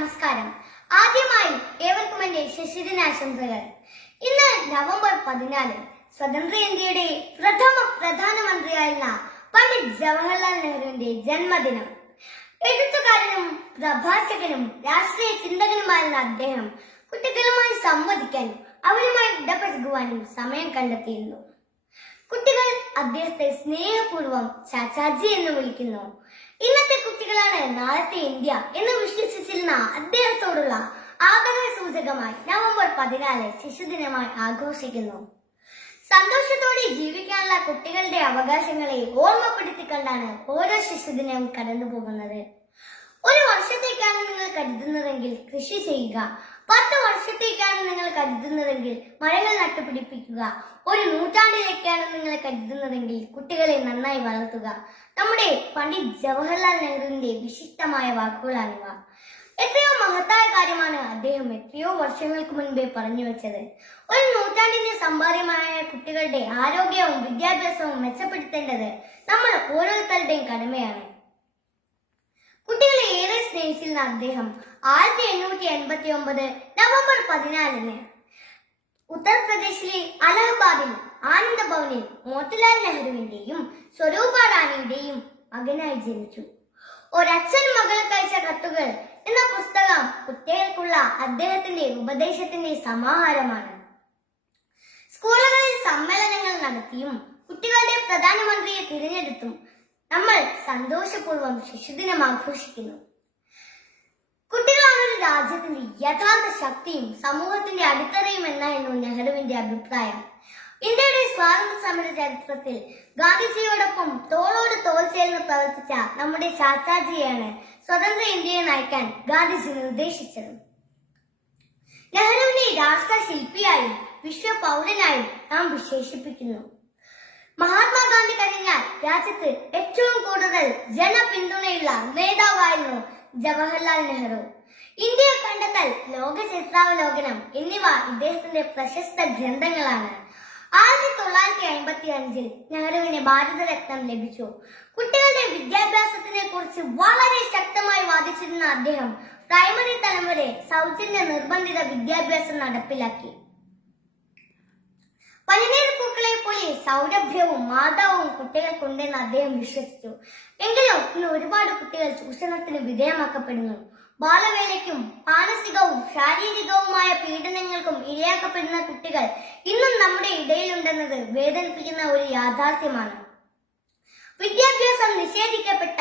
നമസ്കാരം. ആദ്യമായി ഏവർക്കും എന്റെ ശിശുദിനാശംസകൾ. ഇന്ന് നവംബർ 14 സ്വതന്ത്ര ഇന്ത്യയുടെ പ്രഥമ പ്രധാനമന്ത്രിയായിരുന്ന പണ്ഡിറ്റ് ജവഹർലാൽ നെഹ്റുവിന്റെ ജന്മദിനം. എഴുത്തുകാരനും പ്രഭാഷകനും രാഷ്ട്രീയ ചിന്തകനുമായിരുന്ന അദ്ദേഹം കുട്ടികളുമായി സംവദിക്കാനും അവരുമായി ഇടപഴകുവാനും സമയം കണ്ടെത്തിയിരുന്നു. കുട്ടികൾ അദ്ദേഹത്തെ സ്നേഹപൂർവ്വം ചാച്ചാജി എന്ന് വിളിക്കുന്നു. ഇന്നത്തെ കുട്ടികളാണ് നാളത്തെ ഇന്ത്യ എന്ന് വിശ്വസിച്ചിരുന്ന അദ്ദേഹത്തോടുള്ള ആദര സൂചകമായി നവംബർ 14 ശിശുദിനമായി ആഘോഷിക്കുന്നു. സന്തോഷത്തോടെ ജീവിക്കാനുള്ള കുട്ടികളുടെ അവകാശങ്ങളെ ഓർമ്മപ്പെടുത്തിക്കൊണ്ടാണ് ഓരോ ശിശുദിനവും കടന്നു പോകുന്നത്. ഒരു വർഷത്തേക്കാണ് നിങ്ങൾ കരുതുന്നതെങ്കിൽ കൃഷി ചെയ്യുക. 10 വർഷത്തേക്കാണ് നിങ്ങൾ കരുതുന്നതെങ്കിൽ മരങ്ങൾ നട്ടുപിടിപ്പിക്കുക. ഒരു നൂറ്റാണ്ടിലേക്കാണ് നിങ്ങൾ കരുതുന്നതെങ്കിൽ കുട്ടികളെ നന്നായി വളർത്തുക. നമ്മുടെ പണ്ഡിറ്റ് ജവഹർലാൽ നെഹ്റുവിന്റെ വിശിഷ്ടമായ വാക്കുകളാണിവ. എത്രയോ മഹത്തായ കാര്യമാണ് അദ്ദേഹം എത്രയോ വർഷങ്ങൾക്ക് മുൻപേ പറഞ്ഞു വെച്ചത്. ഒരു നൂറ്റാണ്ടിന്റെ സമ്പാദ്യമായ കുട്ടികളുടെ ആരോഗ്യവും വിദ്യാഭ്യാസവും മെച്ചപ്പെടുത്തേണ്ടത് നമ്മൾ ഓരോരുത്തരുടെയും കടമയാണ്. കുട്ടികളെ ഏറെ സ്നേഹിച്ചിരുന്ന അദ്ദേഹം 1889 നവംബർ 14 ഉത്തർപ്രദേശിലെ അലഹബാദിൽ ആനന്ദ ഭവനിൽ മോത്തിലാൽ നെഹ്റുവിന്റെയും സ്വരൂപ റാണിയുടെയും മകനായി ജനിച്ചു. ഒരച്ഛൻ മകൾക്ക് അയച്ച കത്തുകൾ എന്ന പുസ്തകം കുട്ടികൾക്കുള്ള അദ്ദേഹത്തിന്റെ ഉപദേശത്തിന്റെ സമാഹാരമാണ്. സ്കൂളുകളിൽ സമ്മേളനങ്ങൾ നടത്തിയും കുട്ടികളുടെ പ്രധാനമന്ത്രിയെ തിരഞ്ഞെടുത്തും നമ്മൾ സന്തോഷപൂർവ്വം ശിശുദിനം ആഘോഷിക്കുന്നു. കുട്ടികളാണ് ഒരു രാജ്യത്തിന്റെ യഥാർത്ഥ ശക്തിയും സമൂഹത്തിന്റെ അടിത്തറയും എന്നായിരുന്നു നെഹ്റുവിന്റെ അഭിപ്രായം. ഇന്ത്യയുടെ സ്വാതന്ത്ര്യ സമര ചരിത്രത്തിൽ ഗാന്ധിജിയോടൊപ്പം തോളോട് തോൾ ചേർന്ന് പ്രവർത്തിച്ച നമ്മുടെ ചാച്ചാജിയാണ് സ്വതന്ത്ര ഇന്ത്യയെ നയിക്കാൻ ഗാന്ധിജി നിർദ്ദേശിച്ചത്. നെഹ്റുവിനെ രാഷ്ട്രശില്പിയായും വിശ്വ പൗരനായും നാം വിശേഷിപ്പിക്കുന്നു. മഹാത്മാഗാന്ധി കഴിഞ്ഞാൽ രാജ്യത്ത് ഏറ്റവും കൂടുതൽ ജനപിന്തുണയുള്ള നേതാവായിരുന്നു ജവഹർലാൽ നെഹ്റു. ഇന്ത്യയെ കണ്ടെത്തൽ, ലോക ചരിത്രാവലോകനം എന്നിവ ഇദ്ദേഹത്തിന്റെ പ്രശസ്ത ഗ്രന്ഥങ്ങളാണ്. 1955 നെഹ്റുവിന് ഭാരതരത്നം ലഭിച്ചു. കുട്ടികളുടെ വിദ്യാഭ്യാസത്തിനെ കുറിച്ച് വളരെ ശക്തമായി വാദിച്ചിരുന്ന അദ്ദേഹം പ്രൈമറി തലം വരെ സൗജന്യ നിർബന്ധിത വിദ്യാഭ്യാസം നടപ്പിലാക്കി. പനിനീർ പൂക്കളെ പോലെ സൗരഭ്യവും മാധവവും കുട്ടികൾക്കുണ്ടെന്ന് അദ്ദേഹം വിശ്വസിച്ചു. എങ്കിലും ഇന്ന് ഒരുപാട് കുട്ടികൾ ചൂഷണത്തിന് വിധേയമാക്കപ്പെടുന്നു. ബാലവേലയ്ക്കും മാനസികവും ശാരീരികവുമായ പീഡനങ്ങൾക്കും ഇരയാക്കപ്പെടുന്ന കുട്ടികൾ ഇന്നും നമ്മുടെ ഇടയിലുണ്ടെന്നത് വേദനിപ്പിക്കുന്ന ഒരു യാഥാർത്ഥ്യമാണ്. വിദ്യാഭ്യാസം നിഷേധിക്കപ്പെട്ട,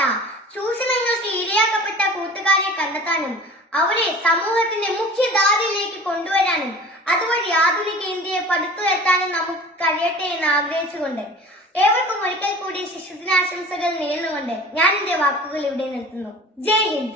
ചൂഷണങ്ങൾക്ക് ഇരയാക്കപ്പെട്ട കൂട്ടുകാരെ കണ്ടെത്താനും അവരെ സമൂഹത്തിന്റെ മുഖ്യധാരയിലേക്ക് കൊണ്ടുവരാനും അതുവഴി ആധുനിക ഇന്ത്യയെ പടുത്തുയർത്താനും നമുക്ക് കഴിയട്ടെ എന്ന് ആഗ്രഹിച്ചുകൊണ്ട് ഏവർക്കും ഒരിക്കൽ കൂടി ശിശുദിനാശംസകൾ നേർന്നുകൊണ്ട് ഞാൻ എന്റെ വാക്കുകൾ ഇവിടെ നിർത്തുന്നു. ജയ് ഹിന്ദ്.